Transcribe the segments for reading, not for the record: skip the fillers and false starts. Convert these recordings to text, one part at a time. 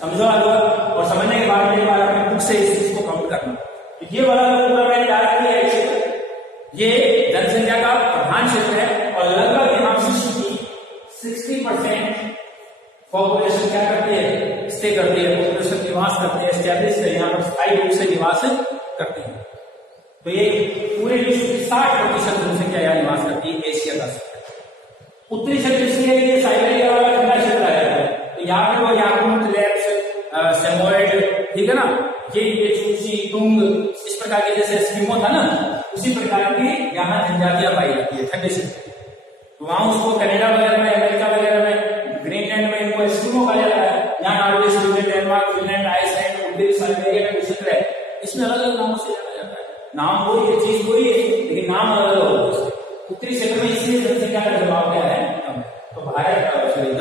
समझो आप, और समझने के बाद एक बार अपने बुक से इस चीज को काउंट करना। तो ये वाला पूरा मैंने डाल दिया है क्षेत्र, ये जनसंख्या का प्रधान क्षेत्र है और लगभग यहाँ से 60% पॉपुलेशन क्या करती है, स्टे करती है, पॉपुलेशन निवास करती है, एस्टैब्लिश है, यहाँ पर स्थायी रूप से निवास करती है। तो ये पूरे विश्व की 60% जनसंख्या यहाँ निवास करती है एशिया का। उत्तरी क्षेत्र इसलिए ये साइबेरिया वाला ठंडा क्षेत्र है, तो यहाँ पे वो याकूट, लेप्स, सेमोइड, ठीक है ना, ये चूसी, टुंग, इस प्रकार के जैसे एस्किमो था ना, उसी प्रकार की यहाँ जनजातियां पाई जाती है ठंडे क्षेत्र। तो वहां उसको कनाडा वगैरह में, अमेरिका वगैरह में, ग्रीनलैंड में इनको एस्किमो कहा जाता है। यहाँ Norway, Sweden, Denmark, Finland, Iceland, उत्तरी साइबेरिया का क्षेत्र है, इसमें अलग अलग नामों से जाना जाता है। नाम वही है, चीज वही है, लेकिन नाम अलग अलग होता है। उत्तरी क्षेत्र में इसलिए जनसंख्या का दबाव क्या है कम। तो भारत,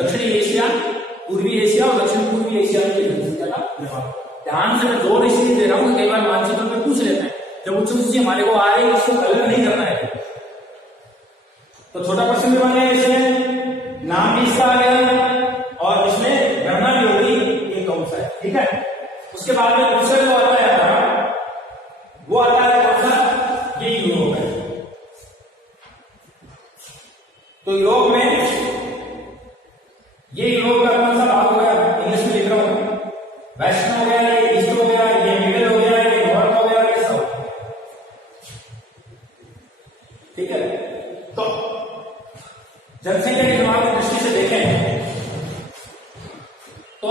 दक्षिणी एशिया, पूर्वी एशिया और दक्षिण पूर्वी एशिया में जनसंख्या का दबाव। ध्यान से मैं जोर इसलिए दे रहा हूँ, कई बार मानचित्र में पूछ लेते हैं, जब उच्च चीज हमारे को आ रही है उसको अलग नहीं करना है। तो छोटा प्रश्न भी बने, इसमें नाम भी इसका आ गया और इसमें गणना भी होगी ये कौन सा है, ठीक है। उसके बाद में दूसरा जो आता है हमारा, वो आता है कौन सा, ये यूरोप है। तो यूरोप में ये यूरोप का कौन सा भाग हो गया, इंग्लिश में लिख रहा हूं, वेस्टर्न हो गया, ये ईस्ट हो गया, ये मिडिल हो गया, ये नॉर्थ हो गया, ये साउथ, ठीक है। तो जनसंख्या के दिमाग की दृष्टि से देखें तो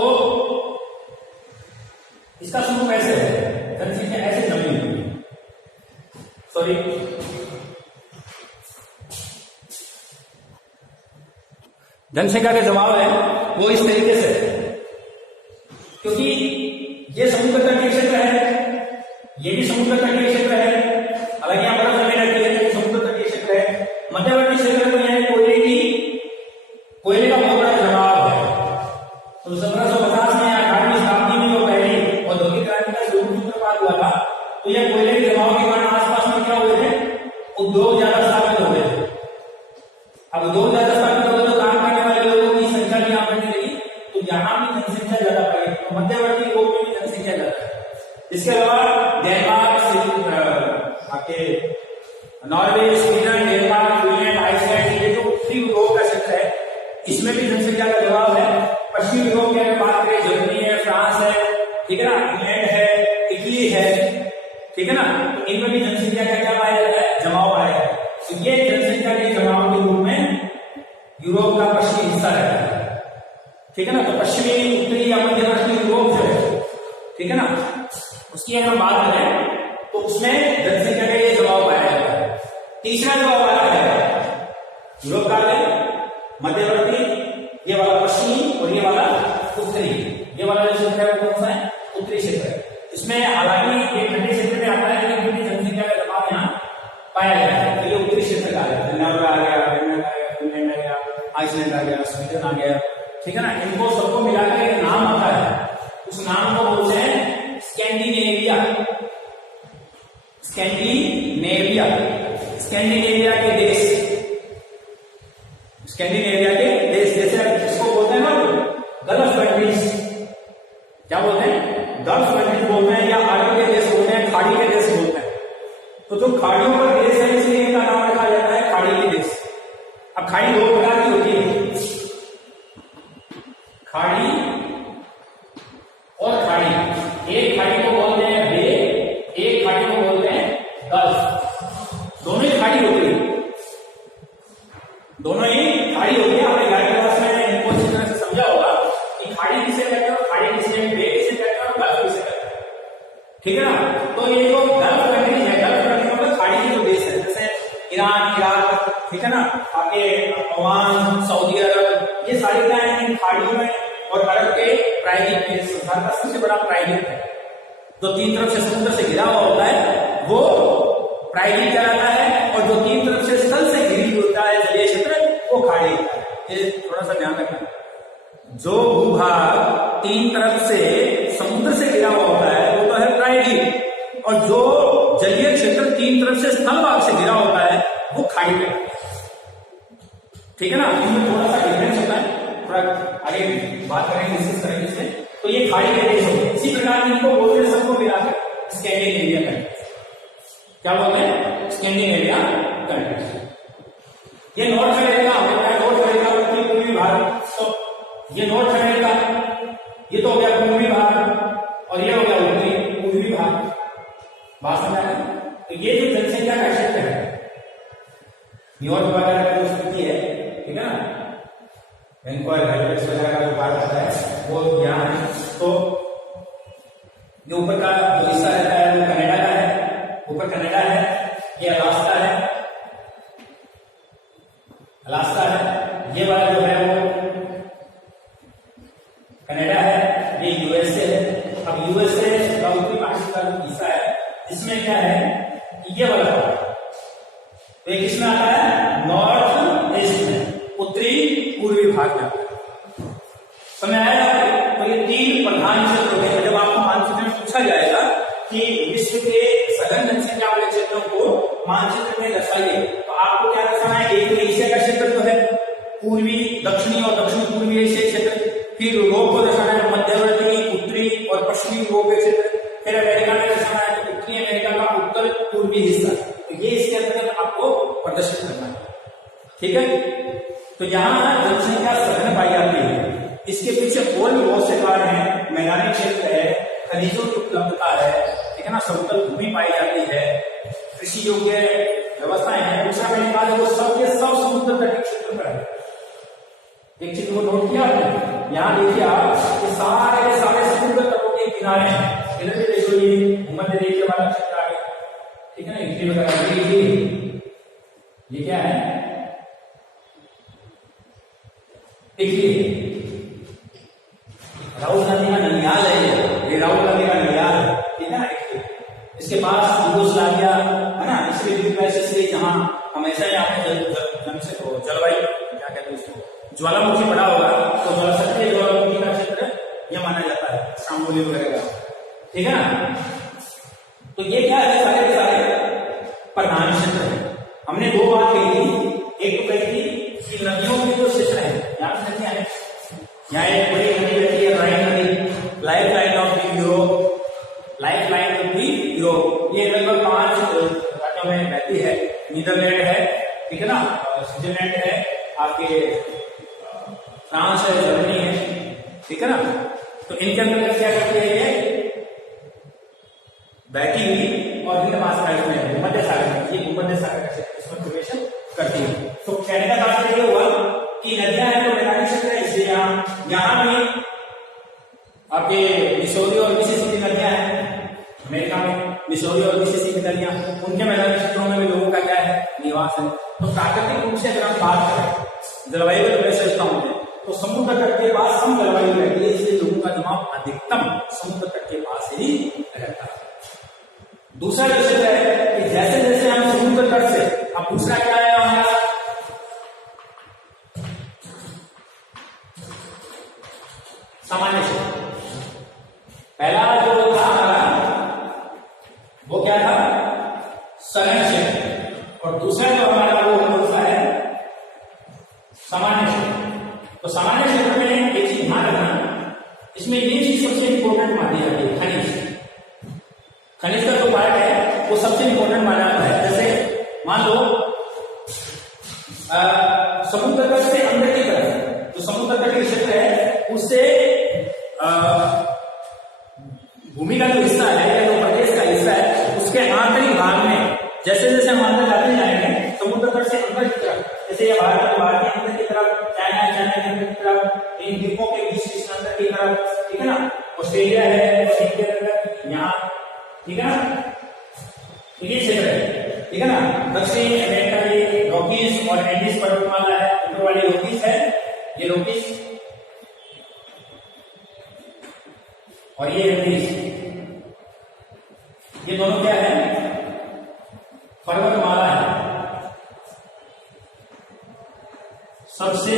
इसका शुरू कैसे है, जनसंख्या ऐसे जमी हुई, सॉरी जनसंख्या का जवाब है वो इस तरीके से, क्योंकि ये समुद्र तटीय क्षेत्र है, ये भी समुद्र तटीय क्षेत्र है, हालांकि यहाँ बर्फ जमी रहती है, समुद्र तटीय क्षेत्र है। मध्यवर्ती क्षेत्र में यह कोयले का बहुत बड़ा जवाब है। तो 1750 में या 18वीं शताब्दी में जो पहली औद्योगिक क्रांति का सूत्रपात हुआ था, तो यह कोयले के जवाब के कारण आसपास में क्या हुए थे, उद्योग ज्यादा स्थापित हो गए थे। अब उद्योग ज्यादा स्थापित हो गए तो काम करने वाले लोगों की संख्या भी यहाँ बढ़ने लगी, तो यहाँ भी जनसंख्या ज्यादा बढ़ी, तो मध्यवर्ती यूरोप में भी जनसंख्या ज्यादा है। इसके अलावा डेनमार्क, आपके Norway, Sweden, Denmark, Finland, Iceland, ये जो उत्तरी यूरोप का क्षेत्र है, इसमें भी जनसंख्या का दबाव है। पश्चिमी यूरोप की अगर बात करें, जर्मनी है, फ्रांस है, ठीक है ना, इंग्लैंड है, इटली है, ठीक है ना, तो इनमें भी जनसंख्या का क्या पाया जाता है, जमाव आया है। तो ये जनसंख्या के जमाव के रूप में यूरोप का पश्चिमी हिस्सा रहता है, ठीक है ना। तो पश्चिमी, उत्तरी या मध्यवर्ती यूरोप जो है, ठीक है ना, उसकी अगर हम बात करें तो उसमें जनसंख्या का ये जवाब पाया जाता है। तीसरा जो हमारा है यूरोप का है मध्यवर्ती, ये वाला पश्चिमी और ये वाला उत्तरी, ये वाला जो क्षेत्र है वो कौन सा है, उत्तरी क्षेत्र है। इसमें हालांकि ये ठंडे क्षेत्र में आता है, लेकिन जनसंख्या का दबाव यहाँ पाया जाता है। तो ये उत्तरी क्षेत्र का है, नॉर्वे आ गया, डेनमार्क आ गया, फिनलैंड आ गया, आइसलैंड आ गया, स्वीडन आ गया, ठीक है ना। इनको सबको मिलाकर एक नाम आता है, उस नाम को बोलते हैं स्कैंडिनेविया। स्कैंडिनेविया, स्कैंडिनेविया के देश, स्कैंडिनेविया के देश, जैसे इसको बोलते हैं ना गल्फ कंट्रीज, क्या बोलते हैं, गल्फ कंट्रीज बोलते हैं, या अरब के देश बोलते हैं, खाड़ी के देश बोलते हैं। तो जो खाड़ियों का देश है इसलिए इनका नाम रखा जाता है खाड़ी के देश। अब खाड़ी दो प्रकार की होती है, खाड़ी और खाड़ी। एक खाड़ी को बोलते हैं बे, एक खाड़ी को बोलते हैं गल्फ। दोनों ही खाड़ी होती है, दोनों ही खाड़ी होती है। आपने 11वीं क्लास में इनको अच्छी तरह से समझा होगा कि खाड़ी किसे कहते हैं, खाड़ी किसे, बे किसे कहते हैं और गल्फ किसे कहते हैं, ठीक है ना। तो ये जो गल्फ कंट्री है, गल्फ कंट्री मतलब खाड़ी के जो देश है, जैसे ईरान, इराक, ठीक है ना, आपके ओमान, सऊदी अरब, ये सारे क्या है खाड़ियों में, और अरब के प्रायद्वीप में, संसार का सबसे बड़ा प्रायद्वीप है जो तीन तरफ से समुद्र से घिरा हुआ होता है, वो प्रायद्वीप कहलाता है, और जो तीन तरफ से स्थल से घिरी होता है जलीय क्षेत्र, वो खाड़ी होता है। ये थोड़ा सा ध्यान रखना, जो भूभाग तीन तरफ से समुद्र से घिरा हुआ होता है वो तो है प्रायद्वीप, और जो जलीय क्षेत्र तीन तरफ से स्थल भाग से घिरा होता है वो खाड़ी पे, ठीक है ना। इनमें थोड़ा सा डिफरेंस होता है, थोड़ा आगे बात करेंगे, डिस्कस करेंगे इससे। तो ये खाड़ी के देश होते हैं। इसी प्रकार इनको बोलते हैं सबको मिलाकर स्कैंडिनेविया कंट्रीज। क्या बोलते हैं? Scandinavia countries. ये नॉर्थ अमेरिका, नॉर्थ अमेरिका उत्तरी पूर्वी भाग, तो ये नॉर्थ अमेरिका, ये तो हो गया पूर्वी भाग और ये हो गया उत्तरी पूर्वी भाग। बात समझ आया? तो ये जो जनसंख्या का क्षेत्र है न्यूयॉर्क वगैरह का जो स्थिति है, ठीक है ना, वैंकूवर वगैरह का जो भारत आता है वो यहाँ है। तो जो ऊपर का जो हिस्सा रहता है वो कनाडा का है, ऊपर कनाडा है, ये अलास्का है, अलास्का है, ये वाला जो है वो कनाडा है, ये यूएसए है। अब यूएसए का उत्तरी पाकिस्तान का जो हिस्सा है इसमें क्या है कि ये वाला तो एक इसमें आता है नॉर्थ ईस्ट में, उत्तरी पूर्वी भाग में। समझ आया? तो ये तीन प्रधान क्षेत्र होंगे। जब आपको मानचित्र में पूछा जाएगा कि विश्व के सघन जनसंख्या वाले क्षेत्रों को मानचित्र में दर्शाइए, तो आपको क्या दर्शाना है? एक एशिया का क्षेत्र तो है, पूर्वी दक्षिणी और दक्षिण पूर्वी एशिया क्षेत्र, फिर यूरोप को दर्शाना है मध्यवर्ती उत्तरी और पश्चिमी यूरोपीय क्षेत्र, फिर अमेरिका में दर्शाना है तो उत्तरी अमेरिका का उत्तर पूर्वी हिस्सा। तो ये इसके अंदर आपको प्रदर्शित करना है, ठीक है। तो यहाँ जनसंख्या सघन पाई जाती है। इसके पीछे और भी बहुत से कारण हैं। मैदानी क्षेत्र है, खनिजों की उपलब्धता है, ठीक है ना, समतल भूमि पाई जाती है, कृषि योग्य व्यवस्थाएं हैं। दूसरा मैंने कहा वो सब के सब समुद्र तटीय क्षेत्र पर है। एक चीज को नोट किया आपने, यहाँ देखिए आप कि सारे के सारे समुद्र तटों के किनारे हैं। इधर भी देखो ये भूमध्य रेखा वाला क्षेत्र आ गया, ठीक है ना, इटली वगैरह। ये क्या है? देखिए राहुल गांधी का ननियाल है, ये राहुल गांधी का ननियाल है, ठीक है ना। इसके पास यूगोस्लाविया है ना, इसलिए जहां हमेशा यहाँ पे जलवायु क्या कहते हैं उसको, ज्वालामुखी पड़ा होगा, तो जलशक्ति ज्वालामुखी का क्षेत्र यह माना जाता है, शामोली वगैरह का, ठीक है ना। तो ये क्या है? सारे के सारे प्रधान क्षेत्र है। हमने दो बात कही थी, एक तो कही थी कि नदियों के जो क्षेत्र है, यहाँ से नदियां हैं, यहाँ एक बड़ी नदी रहती है राइन नदी, life line of Europe, life line of Europe. ये लगभग 5 राज्यों में बहती है। नीदरलैंड है, ठीक है ना, स्विट्जरलैंड है, आपके फ्रांस है, जर्मनी है, ठीक है ना। तो इनके अंदर क्या करती है? ये बहती हुई और हिंद महासागर में, भूमध्य सागर में, ये भूमध्य सागर का क्षेत्र इसमें प्रवेश करती है। तो कहने का तात्पर्य ये हुआ कि नदियां हैं तो मैदानी क्षेत्र है, इसलिए यहाँ भी आपके मिसौरी और मिसिसिपी नदियां हैं। अमेरिका में मिसौरी और मिसिसिपी नदियां, उनके मैदानी क्षेत्रों में भी लोगों का क्या है? निवास है। तो प्राकृतिक रूप से अगर हम बात करें जलवायु की विशेषता होते हैं, तो समुद्र तट के पास कम जलवायु रहती है, इसलिए लोगों का दिमाग अधिकतम समुद्र तट के पास ही रहता है। दूसरा विषय है कि जैसे जैसे हम समुद्र तट से, अब दूसरा क्या है हमारा? सामान्य क्षेत्र। पहला जो था हमारा वो क्या था? सघन क्षेत्र, और दूसरा जो हमारा वो कौन सा है? सामान्य क्षेत्र। तो सामान्य क्षेत्र में एक चीज ध्यान रखना, इसमें ये चीज सबसे इंपॉर्टेंट मानी जाती है, खनिज। खनिज का जो पार्ट है वो सबसे इंपॉर्टेंट माना जाता है। जैसे मान लो समुद्र तट से अंदर की तरफ जो समुद्र तट के क्षेत्र है उससे भूमि का जो हिस्सा है या जो प्रदेश का हिस्सा है उसके आंतरिक भाग में जैसे जैसे हम अंदर जाते जाएंगे समुद्र तट से अंदर की तरफ, जैसे ये भारत के अंदर की तरफ, चाइना के अंदर की तरफ, इन द्वीपों के बीच अंदर की तरफ, ठीक है ना, ऑस्ट्रेलिया है और इंडिया के यहाँ, ठीक है ना, तो ये क्षेत्र है, ठीक है ना। दक्षिण अमेरिका ये रॉकीज और एंडीज पर्वतमाला है, ऊपर वाली रॉकीज है, ये रॉकीज और ये एंडीज, ये दोनों क्या है? पर्वतमाला है। सबसे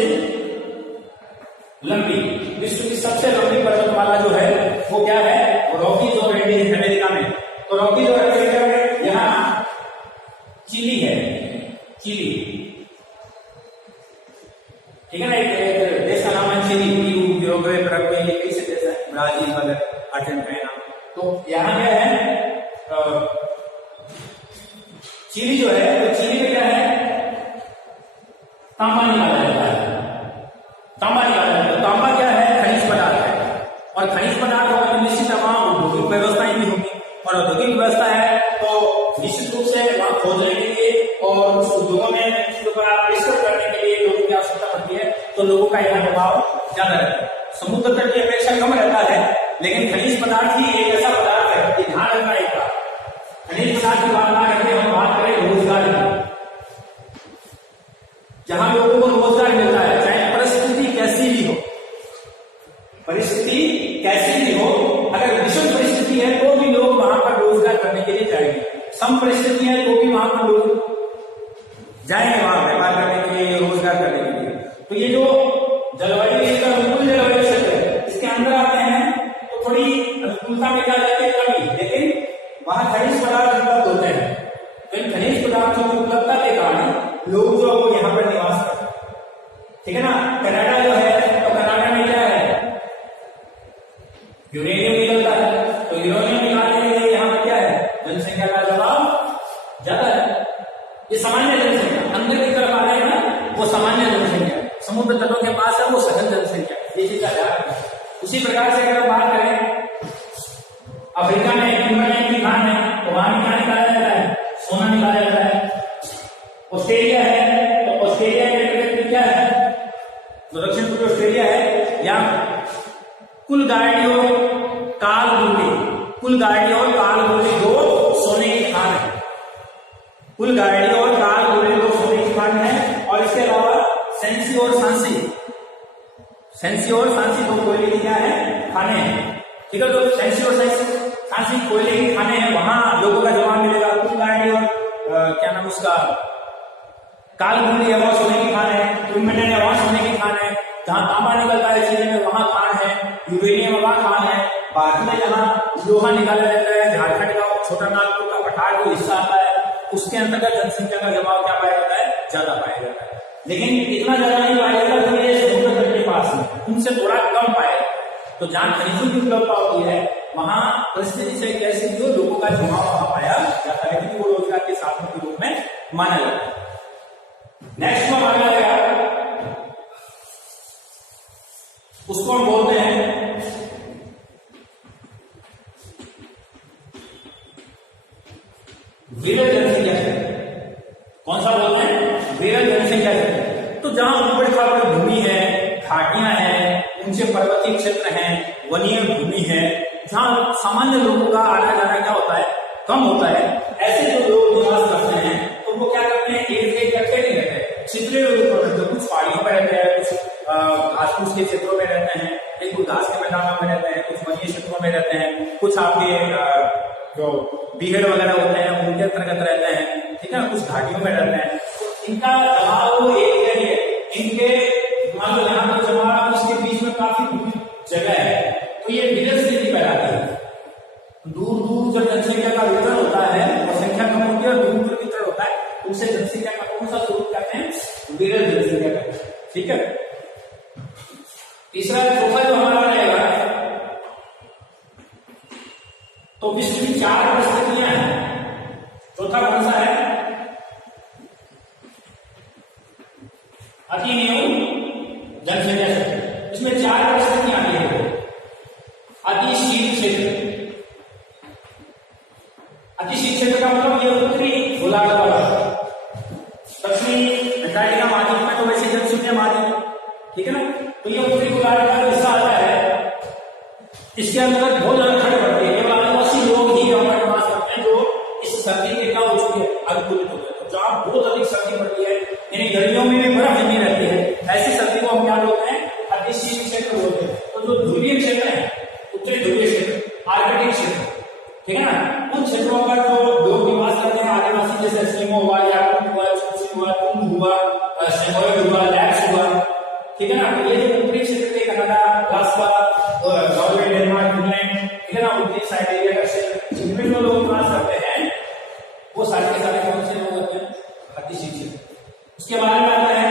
लंबी, विश्व की सबसे लंबी पर्वतमाला जो है वो क्या है? रॉकीज और एंडीज अमेरिका में। तो रॉकीज और अमेरिका में यहाँ चिली है, चिली, ठीक है ना, एक देश का नाम है चिली, यूरुग्वे, पैराग्वे, ये कई से देश है, ब्राजील, अर्जेंटीना। तो यहाँ क्या है, चिली जो है, तो चिली में क्या है, तांबा निकाला जाता है। तांबा निकाला जाता है। तांबा क्या है, खनिज पदार्थ है, और खनिज पदार्थ होगा तो निश्चित वहां औद्योगिक व्यवस्थाएं भी होंगी, और औद्योगिक व्यवस्था है तो निश्चित रूप से वहां खोज लेने के लिए और उस उद्योगों में परिष्कृत करने के लिए लोगों की आवश्यकता पड़ती है, तो लोगों का यहाँ दबाव ज्यादा रहता है। समुद्र तट की अपेक्षा कम रहता है, लेकिन खनिज पदार्थ ही एक ऐसा पदार्थ है कि ध्यान रखना एक बात, खनिज पदार्थ की बात ना करके हम बात करें रोजगार की, जहां लोगों को रोजगार मिलता है, चाहे परिस्थिति कैसी भी हो, परिस्थिति कैसी भी हो, अगर विषम परिस्थिति है तो भी लोग वहां पर रोजगार करने के लिए जाएंगे, सम परिस्थिति है तो भी वहां पर लोग जाएंगे वहां व्यापार करने के लिए, रोजगार करने के लिए। तो ये जो जलवायु इसका अनुकूल जलवायु क्षेत्र है, इसके अंदर आते हैं तो थोड़ी अनुकूलता में क्या जाती है कमी, लेकिन वहां खनिज पदार्थ उपलब्ध होते हैं, तो इन खनिज पदार्थों की उपलब्धता के कारण लोग जो है यहाँ पर निवास करते हैं। ठीक है ना। कनाडा जो है, तो कनाडा में क्या है, यूरेनियम निकलता है, तो यूरेनियम निकालने के लिए यहाँ पर क्या है, जनसंख्या का दबाव ज्यादा है। ये सामान्य जनसंख्या, अंदर की तरफ आ रहे हैं ना, वो सामान्य जनसंख्या, समुद्र तटों के पास है वो सघन जनसंख्या, ये चीज का ध्यान रखना। उसी प्रकार से अगर हम बात करें अफ्रीका में टिम्बरलैंड की खान है, तो वहां भी क्या निकाला जाता है, सोना निकाला जाता है। ऑस्ट्रेलिया है, तो ऑस्ट्रेलिया में क्या है, जो दक्षिण पूर्वी ऑस्ट्रेलिया है, या कुल गाड़ी और कालगुली दो सोने की खान है, कुल गाड़ी और कालगुली दो सोने की खान है। और इसके अलावा सेंसी और सांसी दो कोयले की क्या है, खाने हैं। ठीक है, तो सेंसी और सांसी कोयले की खाने हैं, वहां लोगों का जवाब मिलेगा। कुल गाड़ी और क्या नाम उसका, कालगुली है, वह सोने की खान है। ट्रिम्बेलन है, वहां सोने की खान है। जहां तांबा निकलता है चिली में, वहां खान है। यूरेनियम वहां खान है। भारत में जहां लोहा निकाला जाता है, झारखंड का छोटा नागपुर का पठार जो हिस्सा आता है, उसके अंतर्गत जनसंख्या का जवाब क्या पाया जाता है, ज्यादा पाया जाता है। लेकिन इतना ज्यादा नहीं पाया जाता तो ये समुद्र तट के पास है, उनसे थोड़ा कम पाया जाता है। तो जहां खनिजों की उपलब्धता होती है, वहां परिस्थिति से कैसे भी हो, लोगों का जमाव वहां पाया जाता है, क्योंकि वो रोजगार के साधन के रूप में माना जाता है। नेक्स्ट में माना जाएगा, उसको हम बोलते हैं विरल जनसंख्या क्षेत्र। कौन सा बोलते हैं, विरल जनसंख्या क्षेत्र। तो जहां ऊबड़ खाबड़ भूमि है, घाटियां हैं, ऊंचे पर्वतीय क्षेत्र हैं, वनीय भूमि है, जहां सामान्य लोगों का आना जाना क्या होता है, कम होता है, ऐसे जो लोग निवास करते हैं, तो वो क्या करते हैं, एक से इकट्ठे नहीं रहते, छितरे रूप में रहते हैं। कुछ पहाड़ियों पर रहते हैं, कुछ घास फूस के क्षेत्रों में रहते हैं, कुछ घास के मैदानों में रहते हैं, कुछ वनीय क्षेत्रों में रहते हैं, कुछ आपके जो बीहड़ वगैरह होते हैं उनके अंतर्गत रहते हैं। ठीक है, कुछ घाटियों में रहते हैं। तो इनका जमाव एक जगह, इनके मान लो यहाँ पर जमाव, इसके बीच में काफी जगह है, तो ये विरल स्थिति कहलाती है। दूर दूर जब जनसंख्या का वितरण होता है और संख्या कम होती है और दूर दूर वितरण होता है, उनसे जनसंख्या का कौन सा स्वरूप कहते हैं, विरल जनसंख्या कहते हैं। ठीक है। तीसरा चौथा जो हमारा रहेगा, तो विश्व की 4 परिस्थितियां हैं। चौथा कौन सा है, अति न्यून जनसंख्या क्षेत्र। इसमें 4 परिस्थितियां आती है। अति शीत क्षेत्र, अति शीत क्षेत्र का मतलब ये उत्तरी गोलार्ध वाला, दक्षिणी अंटार्कटिका महाद्वीप में तो वैसे जनशून्य महाद्वीप, ठीक है ना, तो ये उत्तरी गोलार्ध का हिस्सा आता है। इसके अंदर बहुत ज्यादा ठंड पड़ती है, केवल आदिवासी लोग ही यहाँ पर निवास करते हैं जो इस सर्दी के क्या हो चुके हैं, अनुकूलित हो गए। तो जहाँ बहुत अधिक सर्दी पड़ती है, यानी गर्मियों में भी बर्फ जमी रहती है, ऐसी सर्दी को हम क्या बोलते हैं, अतिशीत क्षेत्र बोलते हैं। तो जो ध्रुवीय क्षेत्र है, उत्तरी ध्रुवीय क्षेत्र, आर्कटिक क्षेत्र, ठीक है ना, उन क्षेत्रों पर जो लोग निवास करते हैं आदिवासी, जैसे एस्किमो हुआ, याकुट हुआ, चुक्ची हुआ, कुंग हुआ, सेमोयड हुआ, लैप्स हुआ, ठीक है ना। तो ये जो उत्तरी क्षेत्र के Canada, Alaska, Norway, Denmark, Finland, ठीक है ना, उत्तरी साइबेरिया का क्षेत्र, जिनमें जो लोग निवास करते हैं वो सारे के सारे कौन से लोग होते हैं, अतिशीत क्षेत्र। उसके बारे में आता है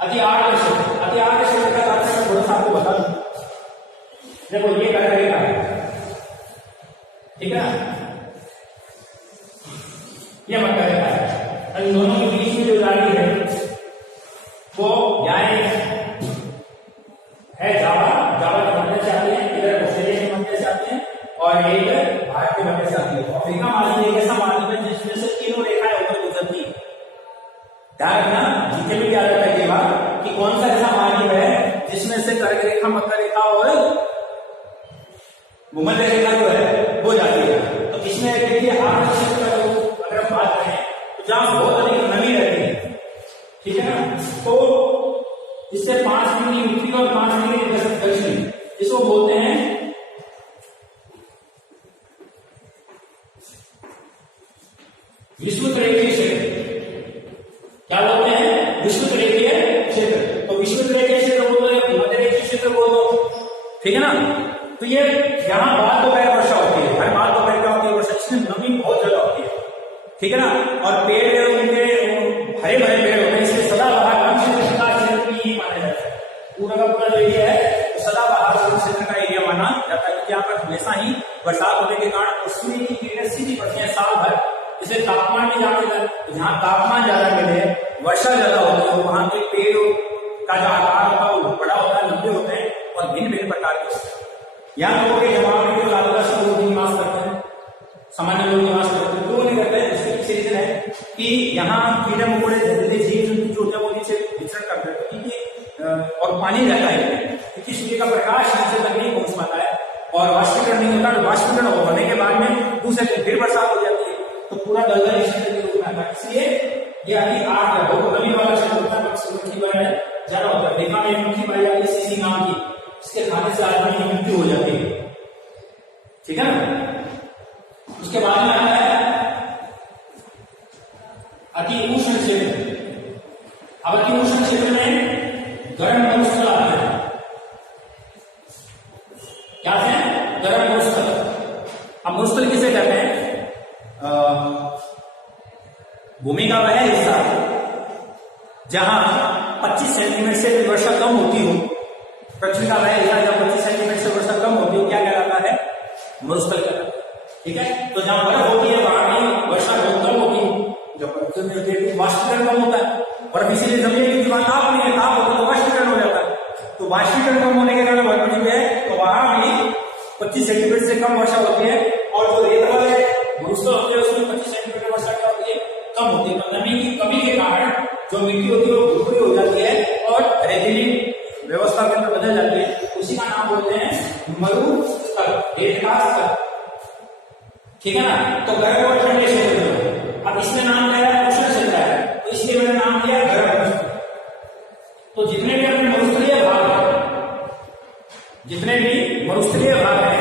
अति आर्द्र क्षेत्र। अति आर्द्र क्षेत्र का तात्पर्य थोड़ा सा आपको बता दूं। देखो ये कर्क रेखा है, ठीक है ना, ये मकर रेखा है। इन दोनों के बीच में जो गाड़ी है वो यहाँ है जावा, जावा के मध्य से आती है, इधर ऑस्ट्रेलिया के मध्य से आती है और एक भारत के मध्य से आती है। अफ्रीका महाद्वीप एक ऐसा महाद्वीप है जिसमें से तीनों रेखाएं होकर गुजरती है। ध्यान रखना, जीके में क्या रहता है ये बात कि कौन सा ऐसा महाद्वीप है जिसमें से कर्क रेखा, मकर रेखा और भूमध्य रेखा जो है वो जाती है। तो इसमें देखिए आर्द्र क्षेत्र अगर हम बात करें तो जहां बहुत अधिक नमी रहती है, ठीक है ना, तो इससे 5 डिग्री उत्तरी और 5 डिग्री दक्षिणी, इसको बोलते हैं विषुवतरेखीय क्षेत्र। क्या बोलते हैं? विषुवतरेखीय क्षेत्र। तो विषुवतरेखीय क्षेत्र बोल दो, मध्यरेखीय क्षेत्र बोल दो, ठीक है ना। तो ये यहाँ बाद दोपहर वर्षा होती है, हर बाद दोपहर क्या होती है वर्षा, इसमें नमी बहुत ज्यादा होती है, ठीक है ना। और पेड़ उनके हरे भरे पेड़ होते हैं, इसलिए सदाबहार वन क्षेत्र भी माना जाता है। पूरा का पूरा जो एरिया है तो सदाबहार वन क्षेत्र का एरिया माना जाता है, क्योंकि यहाँ पर हमेशा ही बरसात होने के कारण सूर्य की किरणें सीधी पड़ती है साल भर, इसलिए तापमान भी ज्यादा मिलता है। जहाँ तापमान ज्यादा मिले, वर्षा ज्यादा होती है, वहां के पेड़ का जो आकार होता है वो बड़ा होता है, लंबे होते हैं और भिन्न भिन्न प्रकार के। यहाँ लोगों के जवाब में जो आदिवासी लोग निवास करते हैं, सामान्य लोग निवास करते हैं, वो नहीं करते हैं। इसके पीछे रीजन है कि यहाँ कीड़े मकोड़े जहरीले जीव जंतु जो होते हैं वो नीचे विचरण करते हैं, क्योंकि और पानी रहता है, क्योंकि सूर्य का प्रकाश नीचे तक नहीं पहुंच पाता है और वाष्पीकरण नहीं होता। तो वाष्पीकरण होने के बाद में दूसरे दिन फिर बरसात हो जाती है, तो पूरा दलदली क्षेत्र के रूप में आता है। इसलिए ये अभी 8 नमी वाला क्षेत्र होता है, मक्खी बाई ज्यादा होता है। देखा में मक्खी बाई आती है सीसी नाम की, इसके खाने से आदमी की मृत्यु हो जाती है, ठीक है ना। उसके बाद में आता है अति उष्ण क्षेत्र। अब अति उष्ण क्षेत्र में गर्म मरुस्थल आते हैं। क्या है? गर्म मरुस्थल। अब मरुस्थल किसे कहते हैं? भूमि का वह हिस्सा जहां 25 सेंटीमीटर से वर्षा कम होती हो, पृथ्वी का वह हिस्सा जब 25 सेंटीमीटर से वर्षा कम होती हो, क्या कहलाता है? मरुस्थल कहलाता है, ठीक है। तो जहां बर्फ होती है वहां भी वर्षा बहुत कम होती है, जब वाष्पीकरण कम होता है, और इसीलिए जमीन की जब ताप नहीं है, ताप होता है तो वाष्पीकरण हो जाता है। तो वाष्पीकरण कम होने के कारण बर्फ जो है तो वहां भी 25 सेंटीमीटर से कम वर्षा होती है, और जो रेत वाले मरुस्थल होते हैं उसमें 25 सेंटीमीटर वर्षा क्या होती है? कम होती है। तो नमी की कमी के कारण जो मिट्टी होती है वो भुरभुरी हो जाती है और रेतीली व्यवस्था के अंदर बदल जाती है। उसी का नाम बोलते हैं मरुस्थल, रेत का स्तर, ठीक है ना। तो गर्म और ठंडे क्षेत्र, अब इसमें नाम क्या है? उष्ण क्षेत्र है, तो इसलिए मैंने नाम दिया गर्म। तो जितने भी अपने मरुस्थलीय भाग है, जितने भी मरुस्थलीय भाग है,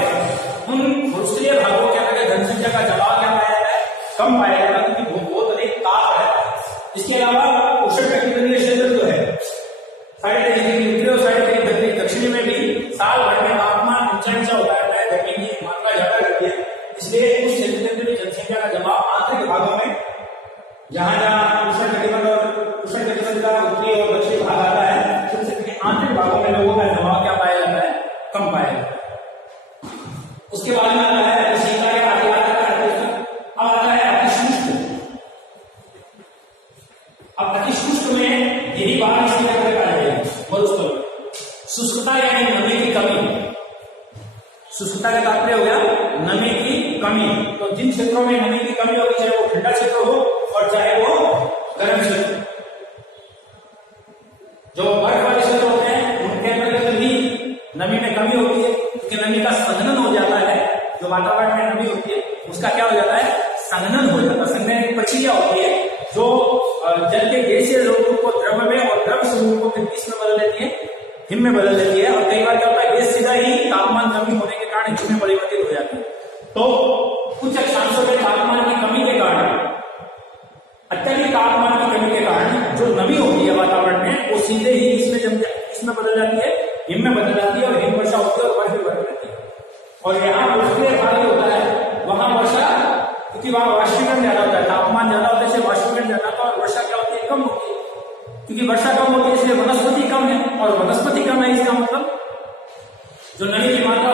उन मरुस्थलीय भागों के अंदर जनसंख्या का जवाब क्या पाया जाता है? कम पाया जाता है, क्योंकि बहुत अधिक ताप है। इसके अलावा उष्णकटिबंधीय क्षेत्र जो है साढ़े 23 डिग्री उत्तरी और साढ़े 23 डिग्री दक्षिणी में भी साल भर में तापमान ऊंचा होता रहता है, गर्मी की मात्रा ज्यादा रहती है। इसलिए उस क्षेत्र में जनसंख्या का जवाब आंतरिक भागों में, जहां जहां उष्णकटिबंध और उष्णकटिबंध का उत्तरी और दक्षिणी भाग आता है, उन क्षेत्र के आंतरिक भागों में लोगों का जवाब क्या पाया जाता है? कम पाया जाता है। उसके बाद में आता है शीतल के आगे अब आता है अतिशुष्क। अब अतिशुष्क में यही बात इसलिए मरुस्थल में शुष्कता यानी नमी की कमी। शुष्कता का तात्पर्य हो गया नमी की कमी। तो जिन क्षेत्रों में नमी की कमी होगी, चाहे वो ठंडा क्षेत्र हो और चाहे वो गर्म क्षेत्र, जो बर्फ वाले क्षेत्र होते हैं उनके अंदर भी नमी में कमी होती है, क्योंकि नमी का संघनन हो जाता है। जो वातावरण में नमी होती है उसका क्या हो जाता है? संघनन हो जाता है। संघनन की प्रक्रिया होती है जो जल के गैसीय रूप को द्रव में और द्रव स्वरूप को किस में बदल देती है? हिम में बदल देती है। और कई बार क्या होता है? गैस सीधा ही तापमान कमी होने के कारण हिम में परिवर्तित हो जाती है। तो कुछ अक्षांशों में तापमान की कमी के कारण, अत्यधिक तापमान की कमी के कारण जो नमी होती है वातावरण में वो सीधे ही इसमें बदल जाती है, हिम में बदल जाती है, और हिम वर्षा होती है और बर्फ बढ़ जाती है। और यहाँ उसके भाग होता है वहां वर्षा, क्योंकि वहां वाष्पीकरण ज्यादा होता है, तापमान ज्यादा होता है, इसलिए वाष्पीकरण ज्यादा होता है और वर्षा क्या होती है? कम होती है। क्योंकि वर्षा कम होती है इसलिए वनस्पति कम है, और वनस्पति कम है इसका मतलब जो नमी की मात्रा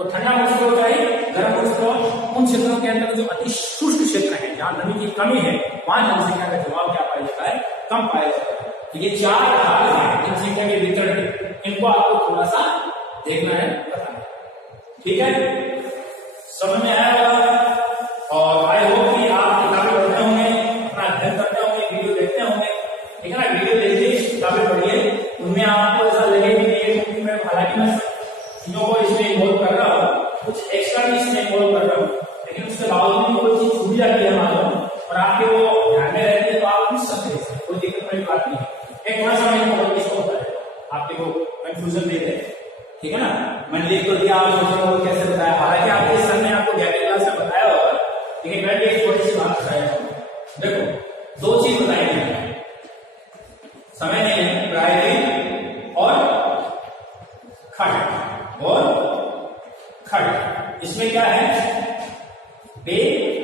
तो ठंडा मौसम होता है, गर्म मौसम उन क्षेत्रों के अंदर जो अति शुष्क क्षेत्र है, जहां नमी की कमी है, वहां जनसंख्या का जवाब क्या पाया जाता है, कम पाया जाता है। तो ये 4 भाग हैं जनसंख्या के वितरण के, इनको आपको थोड़ा सा देखना है, बताना है, ठीक है। समझ में आया और आई होप कि आप किताबें पढ़ते होंगे, अपना अध्ययन करते होंगे, वीडियो देखते होंगे, ठीक है ना। वीडियो देखिए, किताबें पढ़िए, उनमें आपको ऐसा लगे कि मैं हालांकि मैं चीजों को इसमें इन्वॉल्व कर रहा हूँ, कुछ एक्स्ट्रा भी इसमें इन्वॉल्व कर रहा हूँ, लेकिन उसके बावजूद भी कोई चीज छूट जाती है मालूम और आपके वो ध्यान में रहती है तो आप पूछ सकते हैं, कोई दिक्कत वाली बात नहीं है। एक थोड़ा सा मैं इसको होता है आपके को कंफ्यूजन देते हैं, ठीक है ना। मैंने लिख तो दिया, आप सोचो कैसे बताया, हालांकि आपके सर ने आपको गैप क्लास में बताया होगा, लेकिन मैं भी एक छोटी सी बात बताया हूँ। देखो 2 चीज बताई गई, समय नहीं है, प्रायोगिक और खंड और खंड। इसमें क्या है बे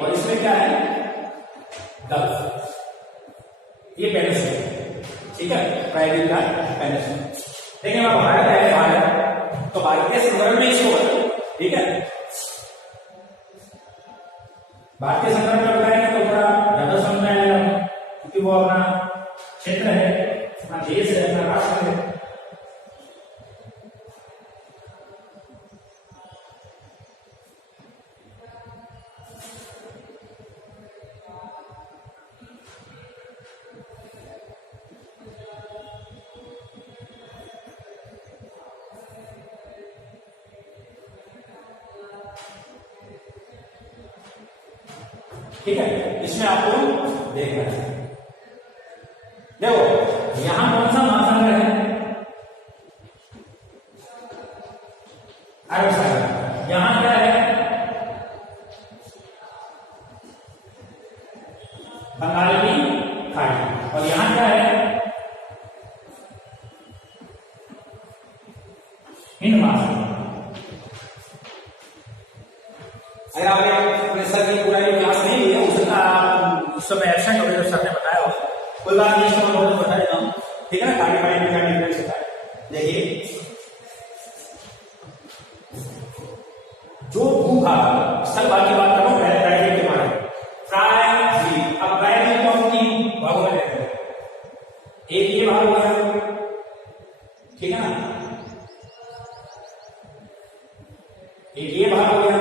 और इसमें क्या है गल्फ, ये पहले से, ठीक है, प्रायोगिक का पहले से। देखिए मैं भारत है, भारत तो भारत के संदर्भ में इसको बताओ, ठीक है। भारत के संदर्भ में बताएंगे तो थोड़ा ज्यादा समझ में आएगा, क्योंकि वो अपना क्षेत्र है, अपना देश है, अपना राष्ट्र है। ठीक है, इसमें आपको देखना है। देखो यहां कौन सा महासागर है, अरब सागर। यहां क्या है, बंगाल की खाड़ी, और यहां क्या है, हिंद महासागर। अगर आपने सर की पूरा क्लास नहीं लिया, हो सकता है उस समय एब्सेंट हो गए, सर ने बताया हो, कोई बात नहीं, इसको मैं बता देता हूँ, ठीक है ना। खाड़ी पानी में क्या डिफरेंस होता है, देखिए जो भूभाग, स्थलभाग की बात करूं मैं प्रायोगिक के बारे में, प्रायोगिक। अब प्रायोगिक को हम 3 भागों में देखते हैं, एक ये भाग हो गया, ठीक है ना, एक ये भाग हो गया,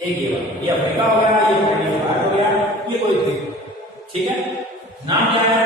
एक ये अफ्रीका हो गया, ये भारत हो गया, ये कोई, ठीक है। नाम क्या है